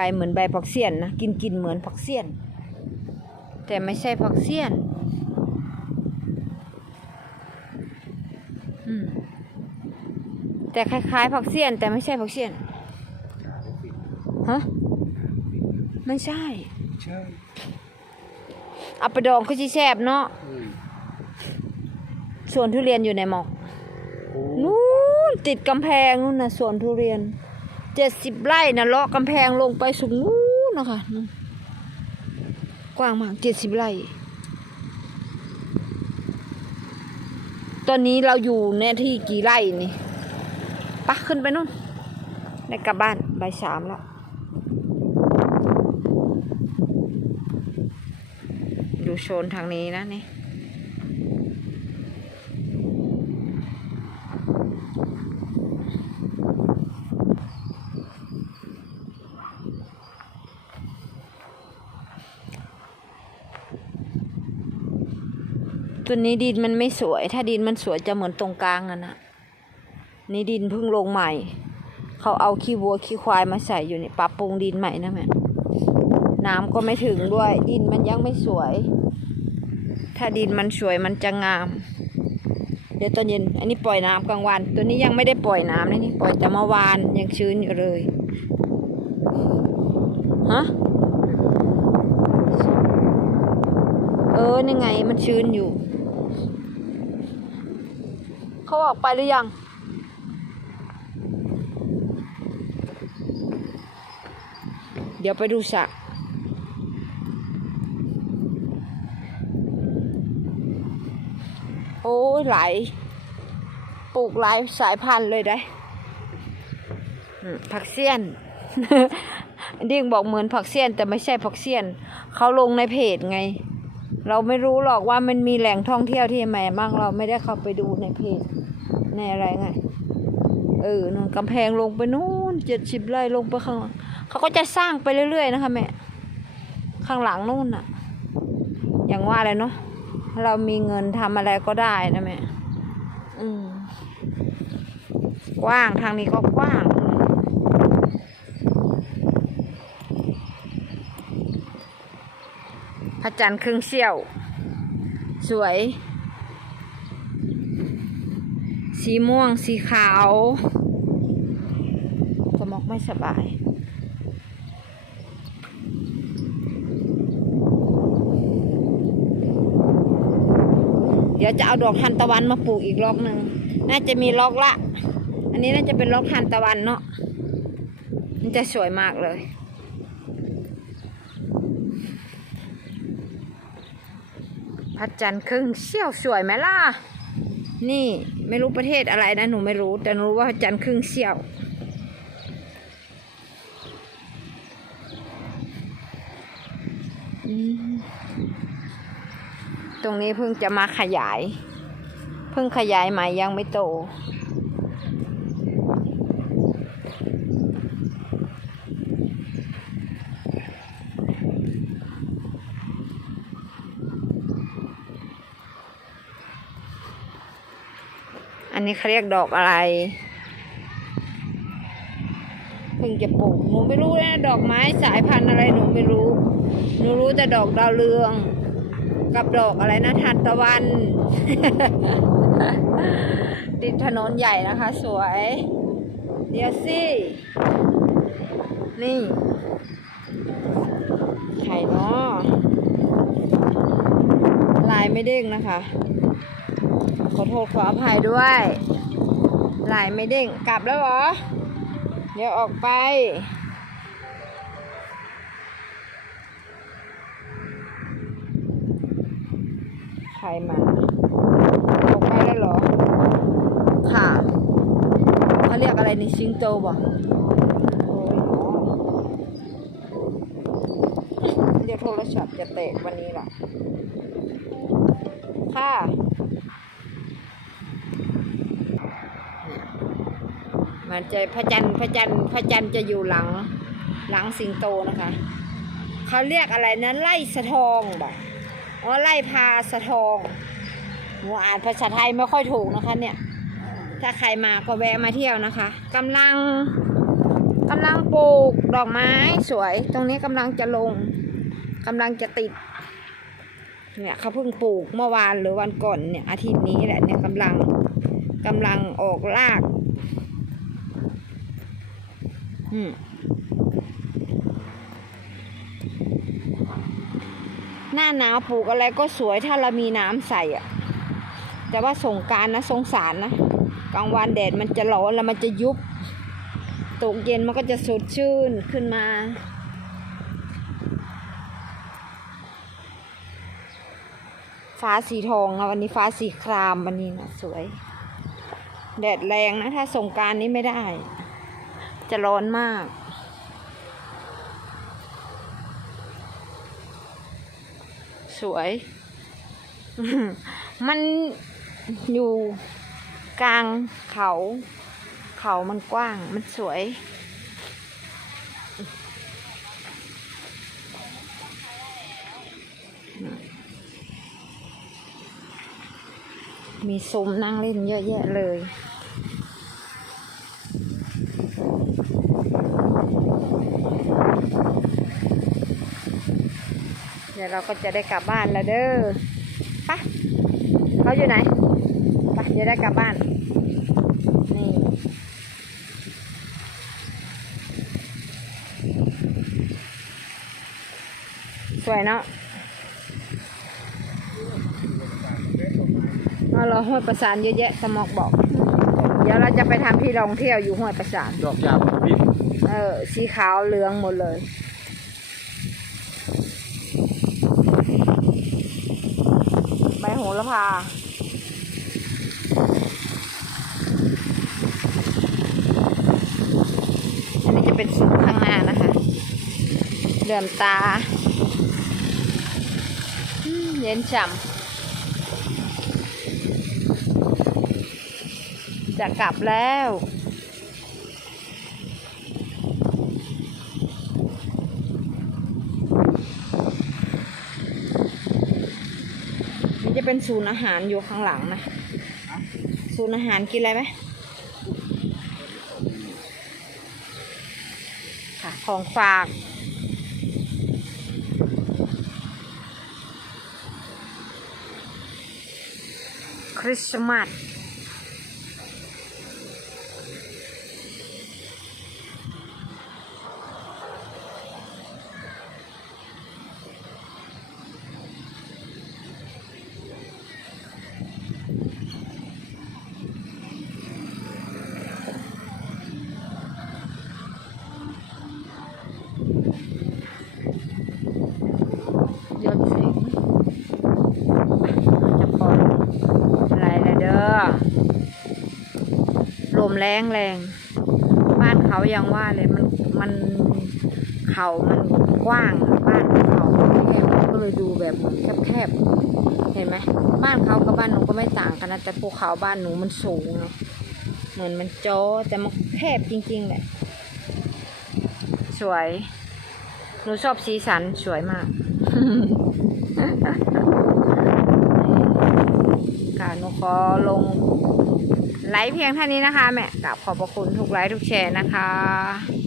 ใบเหมือนใบผักเสี้ยนนะกินกินเหมือนผักเสี้ยน แต่ไม่ใช่ผักเสี้ยนอืมแต่คล้ายๆผักเสี้ยน แต่ไม่ใช่ผักเสี้ยนฮะไม่ใช่ใช่เอาไปดองคือชีแซบเนาะอืมสวนทุเรียนอยู่ในหมอกโอ้นู้นติดกำแพงนู่นนะสวนทุเรียน เจ็ดสิบไร่นะเลาะกำแพงลงไปสูงนู้นนะคะกว้างมากเจ็ดสิบไร่ ตอนนี้เราอยู่ในที่กี่ไร่นี่ปะขึ้นไปนู่นได้กลับบ้านบ่ายสามแล้วอยู่โซนทางนี้นะนี่ ตัวนี้ดินมันไม่สวย ถ้าดินมันสวยจะเหมือนตรงกลางอะนะนี่ดินเพิ่งลงใหม่ เขาเอาขี้วัวขี้ควายมาใส่อยู่นี่ปรับปรุงดินใหม่นะแม่น้ำก็ไม่ถึงด้วย ดินมันยังไม่สวย ถ้าดินมันสวยมันจะงาม เดี๋ยวตอนเย็น อันนี้ปล่อยน้ำกลางวัน ตัวนี้ยังไม่ได้ปล่อยน้ำนะนี่ปล่อยแต่เมื่อวานยังชื้นอยู่เลยฮะเออนี่ไงมันชื้นอยู่ เขาออกไปหรือยัง เดี๋ยวไปดูสระโอ้ยหลายปลูกหลายสายพันธุ์เลยได้ผักเสี้ยนดิ้งบอกเหมือนผักเสี้ยนแต่ไม่ใช่ผักเสี้ยน เขาลงในเพจไง เราไม่รู้หรอกว่ามันมีแหล่งท่องเที่ยวที่ไหนบ้างเราไม่ได้เข้าไปดูในเพจในอะไรไงเออนู่นกำแพงลงไปนู่นเจ็ดสิบไร่ลงไปข้างหลังเขาก็จะสร้างไปเรื่อยๆนะคะแม่ข้างหลังนู่นน่ะอย่างว่าเลยเนาะเรามีเงินทำอะไรก็ได้นะแม่อืมกว้างทางนี้ก็กว้าง พ ระจันทร์ครึ่งเสี้ยว สวย สีม่วงสีขาวสมอกไม่สบายเดี๋ยวจะเอาดอกทานตะวันมาปลูกอีกล็อกหนึ่ง น่าจะมีล็อกละ อันนี้น่าจะเป็นล็อกทานตะวันเนาะ มันจะสวยมากเลย พระจันทร์ครึ่งเสี้ยวสวยไหมล่ะ นี่ไม่รู้ประเทศอะไรนะหนูไม่รู้ แต่หนูรู้ว่าพระจันทร์ครึ่งเสี้ยว ตรงนี้เพิ่งจะมาขยาย เพิ่งขยายใหม่ยังไม่โต อันนี้เขาเรียกดอกอะไรเพิ่งจะปลูกหนูไม่รู้นะดอกไม้สายพันธุ์อะไรหนูไม่รู้หนูรู้แต่ดอกดาวเรือง กับดอกอะไรนะทานตะวัน ติดถนนใหญ่นะคะ สวย เดี๋ยวสินี่ไข่เนาะลายไม่เด้งนะคะ ขอโทษขออภัยด้วยลายไม่เด้งกลับแล้วเหรอ เดี๋ยวออกไป ใครมา ออกไปแล้วเหรอ ค่ะเขาเรียกอะไรนี่ชิงโตบ่โอ้ยหนอเดี๋ยวโทรศัพท์จะเตะวันนี้ล่ะ ค่ะันจะพระจันทร์พระจันทร์พระจันทร์จะอยู่หลังหลังสิงโตนะคะเขาเรียกอะไรนะไล่สะทองบ่อ๋อไล่พาสะทองหนูอ่านภาษาไทยไม่ค่อยถูกนะคะเนี่ย ถ้าใครมาก็แวะมาเที่ยวนะคะกำลังกำลังปลูกดอกไม้สวย ตรงนี้กำลังจะลงกำลังจะติดเนี่ยเขาเพิ่งปลูกเมื่อวานหรือวันก่อนเนี่ยอาทิตย์นี้แหละเนี่ยกำลังกำลังออกราก อืมหน้าหนาวปลูกอะไรก็สวยถ้าเรามีน้ำใส่อะแต่ว่าสงการนะสงสารนะกลางวันแดดมันจะร้อนแล้วมันจะยุบ ตกเย็นมันก็จะสดชื่นขึ้นมาฟ้าสีทองอะวันนี้ฟ้าสีครามวันนี้นะสวย แดดแรงนะ ถ้าสงการนี้ไม่ได้ จะร้อนมาก สวย มันอยู่กลางเขา เขามันกว้าง มันสวย มีซุ้มนั่งเล่นเยอะแยะเลย เดี๋ยวเราก็จะได้กลับบ้านแล้วเด้อไปะเขาอยู่ไหนไปะเดี๋ยวได้กลับบ้าน นี่สวยเนาะเอาเราห้วยประสานเยอะแยะสมอกบอก เดี๋ยวเราจะไปทำที่ท่องเที่ยวอยู่ห้วยประสานดอกยาวพี่เออ สีขาวเหลืองหมดเลย ใบ โหระพาอันนี้จะเป็นสูงข้างหน้านะคะเหลื่อมตาเย็นฉ่ำจะกลับแล้ว มันจะ เป็นศูนย์อาหารอยู่ข้างหลังนะศูนย์อาหารกินอะไรไหมค่ะของฝากคริสต์มาส ยศสิงห์จะพออะไรละเด้อ ล มแรงแรง บ้านเขายังว่าเลยมันมันเขามันกว้างบ้านเขาแคบก็เลยดูแบบแคบๆเห็นไหมบ้านเขากับบ้านหนูก็ไม่ต่างกันนะแต่ภูเขาบ้านหนูมันสูงไงเหมือนมันโจอแต่มันแคบจริงๆแหละสวยหนูชอบสีสันสวยมากค่ะหนูขอลง ไลค์เพียงเท่านี้นะคะแม่กลับขอบพระคุณทุกไลค์ทุกแชร์นะคะ